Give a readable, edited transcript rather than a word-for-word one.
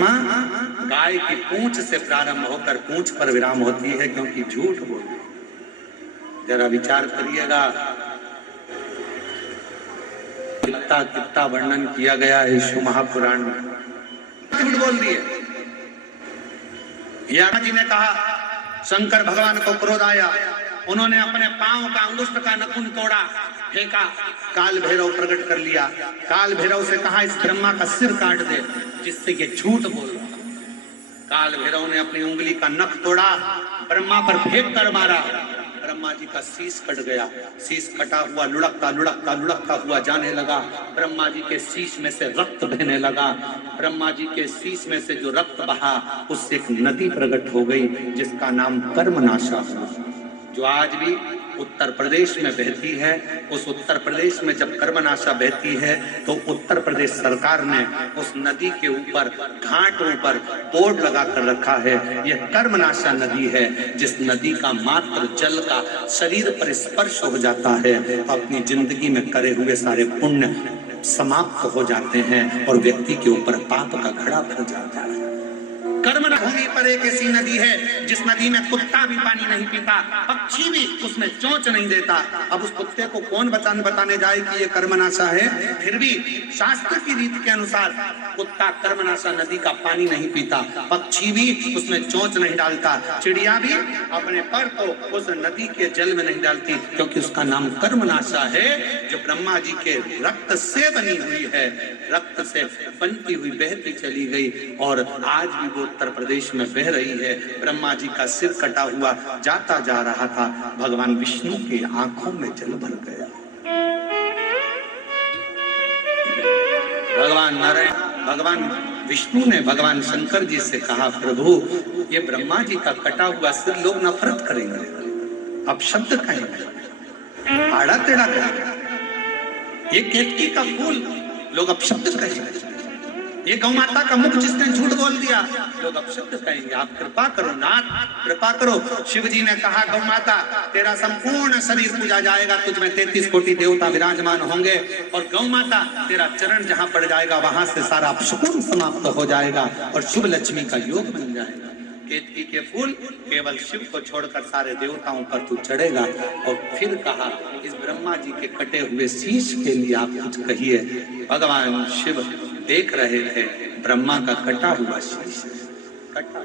महिमा गाय की पूंछ से प्रारंभ होकर पूंछ पर विराम होती है, क्योंकि झूठ बोल। जरा विचार करिएगा, कितना कितना वर्णन किया गया है शिव महापुराण में। झूठ बोल दिए। यामा जी ने कहा शंकर भगवान को क्रोध आया, उन्होंने अपने पांव का अंगुष्ठ का नखून तोड़ा, फेंका, काल भैरव प्रकट कर लिया। काल भैरव से कहा इस ब्रह्मा का सिर काट दे, जिससे ये झूठ बोल रहा। काल भैरव ने अपनी उंगली का नख तोड़ा, ब्रह्मा पर फेंक कर मारा। ब्रह्मा जी का शीश कट गया। शीश कटा हुआ लुढ़कता लुढ़कता लुढ़कता हुआ जाने लगा। ब्रह्मा जी के शीश में से रक्त बहने लगा। ब्रह्मा जी के शीश में से जो रक्त बहा, उससे एक नदी प्रकट हो गई, जिसका नाम कर्मनाशा हुआ, जो आज भी उत्तर प्रदेश में बहती है। उस उत्तर प्रदेश में जब कर्मनाशा बहती है, तो उत्तर प्रदेश सरकार ने उस नदी के ऊपर घाटों पर बोर्ड लगा कर रखा है, यह कर्मनाशा नदी है। जिस नदी का मात्र जल का शरीर पर स्पर्श हो जाता है, तो अपनी जिंदगी में करे हुए सारे पुण्य समाप्त हो जाते हैं और व्यक्ति के ऊपर पाप का घड़ा भर जाता है। कर्म भूमि पर एक ऐसी नदी है जिस नदी में कुत्ता भी पानी नहीं पीता, पक्षी भी उसमें चोंच नहीं देता। अब उस कुत्ते को कौन बताने जाए कि ये कर्मनाशा है? फिर भी शास्त्र की रीति के अनुसार कुत्ता कर्मनाशा नदी का पानी नहीं पीता, पक्षी भी उसमें चोंच नहीं डालता, चिड़िया भी अपने पर को उस नदी के जल में नहीं डालती, क्योंकि उसका नाम कर्मनाशा है, जो ब्रह्मा जी के रक्त से बनी हुई है, रक्त से बनती हुई बहती चली गई और आज भी वो उत्तर प्रदेश में बह रही है। ब्रह्मा जी का सिर कटा हुआ जाता जा रहा था, भगवान विष्णु की आंखों में जल भर गया। भगवान विष्णु ने भगवान शंकर जी से कहा, प्रभु ये ब्रह्मा जी का कटा हुआ सिर लोग नफरत करेंगे, अब शब्द कहेंगे, आड़ा टेढ़ा कहेंगे, ये केतकी का फूल लोग अब शब्द कहेंगे, ये गौ माता का मुख जिसने झूठ बोल दिया लोग अब शब्द कहेंगे। आप कृपा करो नाथ, कृपा करो। शिव जी ने कहा गौ माता तेरा संपूर्ण शरीर पूजा जाएगा, तुझमें 33 कोटि देवता विराजमान होंगे, और गौ माता तेरा चरण जहां पड़ जाएगा वहां से सारा अपशकुन समाप्त हो जाएगा और शुभ लक्ष्मी का योग बन जाएगा। केतकी के फूल केवल शिव को छोड़कर सारे देवताओं पर तू चढ़ेगा। और फिर कहा इस ब्रह्मा जी के कटे हुए शीश के लिए आप कुछ कहिए। भगवान शिव देख रहे थे ब्रह्मा का कटा हुआ शीश, कटा